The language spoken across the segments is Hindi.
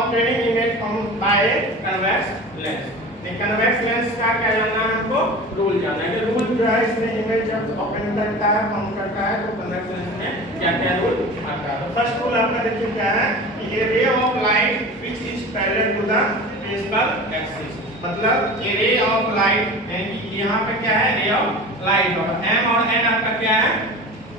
Obtaining image from by convex lens. Convex lens का क्या जानना है हमको? रूल जानना है कि रूल जो है इसमें इमेज जब ओपन करता है फॉर्म करता है तो कन्वेक्स लेंस में क्या क्या रूल आता है। तो फर्स्ट रूल आपका देखिए क्या है कि a ray of light which is parallel to the principal axis, मतलब ए रे ऑफ लाइट यानी कि यहाँ पे क्या है रे ऑफ लाइट और एम और एन आपका क्या है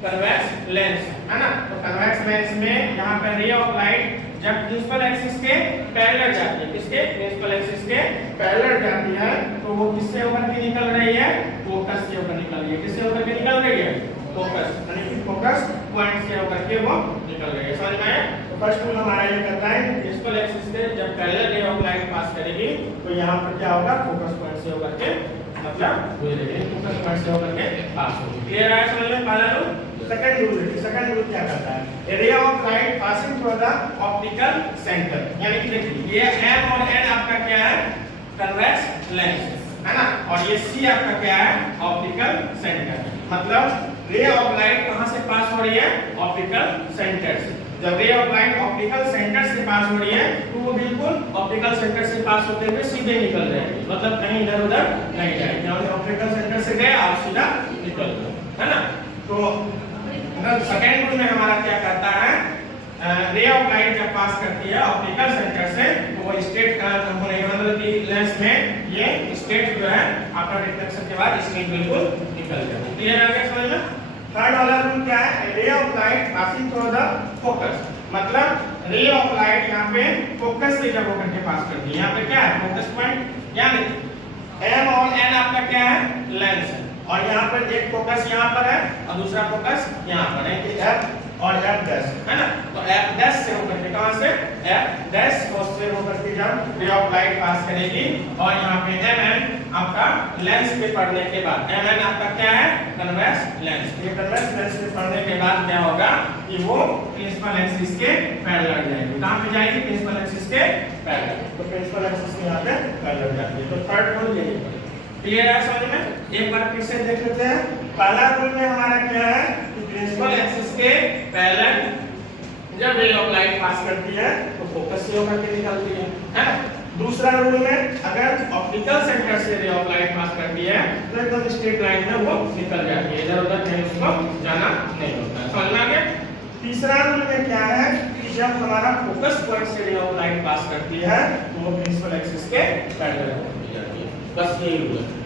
कन्वेक्स लेंस है ना। तो कन्वेक्स लेंस में यहाँ पे रे ऑफ लाइट जब प्रिंसिपल एक्सिस के पैरेलल जाती है, किसके प्रिंसिपल एक्सिस के पैरेलल जाती है तो वो किससे होकर के निकल रही है? फोकस से होकर निकल रही है। किससे होकर के निकल रही है? फोकस, यानी कि फोकस पॉइंट से होकर के वो निकल रही है। समझ में आया? तो फर्स्ट रूल हमारा ये कहता है कि प्रिंसिपल एक्सिस से जब पैरेलल रे ऑफ लाइट पास करेगी तो यहाँ पर क्या होगा? फोकस पॉइंट से होकर के मतलब फोकस पॉइंट से होकर के पास होगी। क्लियर है? समझ में? पहला रूल। सेकंड रूल क्या कहता है? Area of light passing through the optical centre, यानी कि देखिए ये m और n आपका क्या है? कन्वेक्स लेंस है ना, और ये c आपका क्या है? Optical centre. मतलब रे ऑफ लाइट कहां से पास हो रही है? ऑप्टिकल सेंटर से। जब रे ऑफ लाइट ऑप्टिकल सेंटर से पास हो रही है तो वो बिल्कुल ऑप्टिकल सेंटर से पास होते हुए सीधे निकल रहे हैं, मतलब कहीं इधर उधर नहीं जाएंगे। जब ऑप्टिकल सेंटर से गए आप सीधा निकल गए, है ना। तो सेकेंड रूल में हमारा क्या कहता है? रे ऑफ लाइट जब पास करती है ऑप्टिकल सेंटर से तो वो स्ट्रेट होने मतलब कि लेंस में ये स्ट्रेट जो है आफ्टर रिफ्लेक्शन के बाद स्ट्रेट बिल्कुल निकल जाएगा। क्लियर है? क्या समझ में? थर्ड वाला रूल क्या है? रे of light passing through the focus, मतलब रे ऑफ लाइट यहाँ पे फोकस से जब होकर के पास करती है, यहाँ पे क्या है? फोकस पॉइंट, यानी m और n आपका क्या है? लेंस है, और यहाँ पर एक फोकस यहाँ पर है और दूसरा फोकस यहाँ पर है कि f और f डैश है ना। तो f डैश से होकर के कहां से? f डैश से होकर के जब रे ऑफ लाइट पास करेगी और यहाँ पे mn आपका लेंस पे पड़ने के बाद, mn आपका क्या है? Convex lens. ये कन्वेक्स लेंस पे पड़ने के बाद क्या होगा कि वो प्रिंसिपल एक्सिस के पैरेलल जाएगी। कहां पे जाएगी? प्रिंसिपल एक्सिस के पैरेलल। तो प्रिंसिपल एक्सिस के यहाँ पे पैरेलल जाती है। तो थर्ड रूल यही है। क्लियर है? समझ में? एक बार फिर से देख लेते हैं। पहला रूल में हमारा क्या है कि प्रिंसिपल एक्सिस के पैरेलल जब रे ऑफ लाइट पास करती है तो फोकस से होकर के निकलती है ना। दूसरा रूल में अगर ऑप्टिकल सेंटर से रे ऑफ लाइट पास करती है तो एकदम स्ट्रेट लाइन में वो निकल जाती है, इधर उधर कहीं उसको जाना नहीं होता। समझ में आ गया? तीसरा रूल में क्या है कि जब हमारा फोकस पॉइंट से रे ऑफ लाइट पास करती है तो वो प्रिंसिपल एक्सिस के पैरेलल होती है। बस यही रूल है।